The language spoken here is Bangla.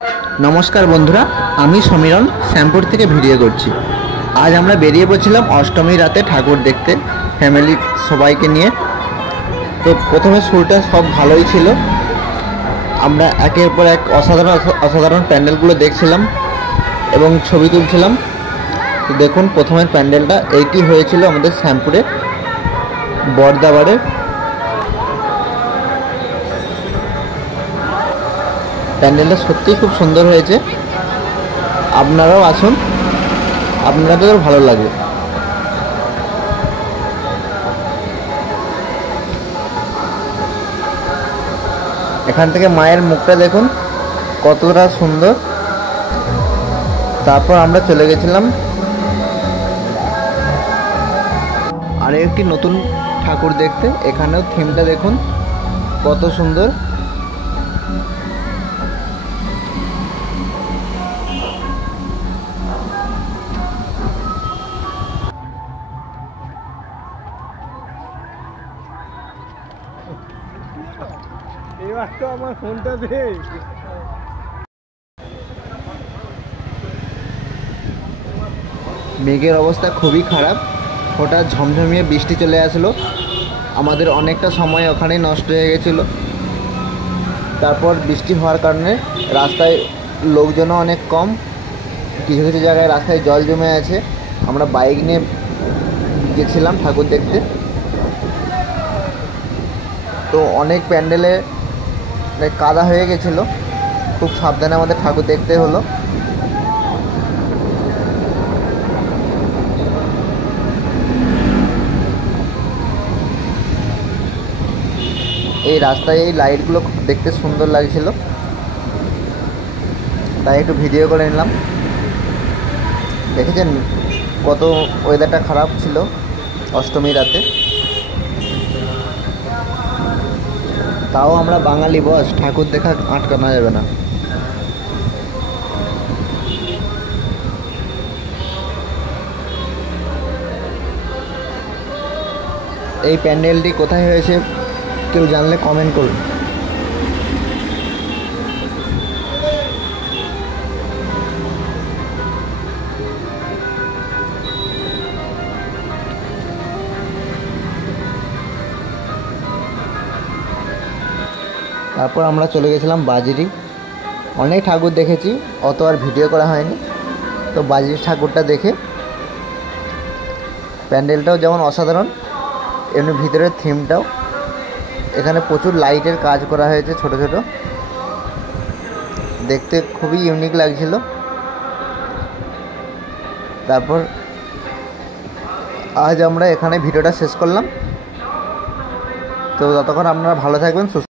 नमस्कार बंधुरा आमी समीरन श्यामपुर থেকে ভিডিও করছি। आज আমরা বেরিয়ে পড়ছিলাম অষ্টমী রাতে ঠাকুর দেখতে ফ্যামিলি সবাইকে নিয়ে। তো প্রথমে শুরুটা সব ভালোই ছিল, আমরা একের পর এক অসাধারণ প্যান্ডেলগুলো দেখছিলাম এবং ছবি তুলছিলাম। তো দেখুন প্রথমের প্যান্ডেলটা এইটি হয়েছিল আমাদের শ্যামপুরে বর্দাবাড়ে। প্যান্ডেলটা সত্যিই খুব সুন্দর হয়েছে, আপনারাও আসুন, আপনাদেরও ভালো লাগবে। এখান থেকে মায়ের মুখটা দেখুন কতটা সুন্দর। তারপর আমরা চলে গেছিলাম আর একটি নতুন ঠাকুর দেখতে। এখানেও থিমটা দেখুন কত সুন্দর। এবার তো আমার ফোনটা দে। মেঘের অবস্থা খুবই খারাপ, হঠাৎ ঝমঝমিয়ে বৃষ্টি চলে আসলো, আমাদের অনেকটা সময় ওখানেই নষ্ট হয়ে গেছিলো। তারপর বৃষ্টি হওয়ার কারণে রাস্তায় লোকজনও অনেক কম, কিছু কিছু জায়গায় রাস্তায় জল জমে আছে। আমরা বাইক নিয়ে গেছিলাম ঠাকুর দেখতে। তো অনেক প্যান্ডেলে কাদা হয়ে গেছিলো, খুব সাবধানে আমাদের ঠাকুর দেখতে হলো। এই রাস্তায় এই লাইটগুলো দেখতে সুন্দর লাগছিল, তাই একটু ভিডিও করে নিলাম। দেখেছেন কত ওয়েদারটা খারাপ ছিল অষ্টমী রাতে, তাও আমরা বাঙালি বস, ঠাকুর দেখা আটকানো যাবে না। এই প্যান্ডেলটি কোথায় হয়েছে কেউ জানলে কমেন্ট করুন। তারপর আমরা চলে গেছিলাম বাজিরি। অনেক ঠাকুর দেখেছি, অত আর ভিডিও করা হয়নি। তো বাজিরি ঠাকুরটা দেখে প্যান্ডেলটাও যেমন অসাধারণ, এমনি ভিতরের থিমটাও, এখানে প্রচুর লাইটের কাজ করা হয়েছে ছোট ছোট, দেখতে খুবই ইউনিক লাগছিল। তারপর আজ আমরা এখানে ভিডিওটা শেষ করলাম। তো ততক্ষণ আপনারা ভালো থাকবেন, সুস্থ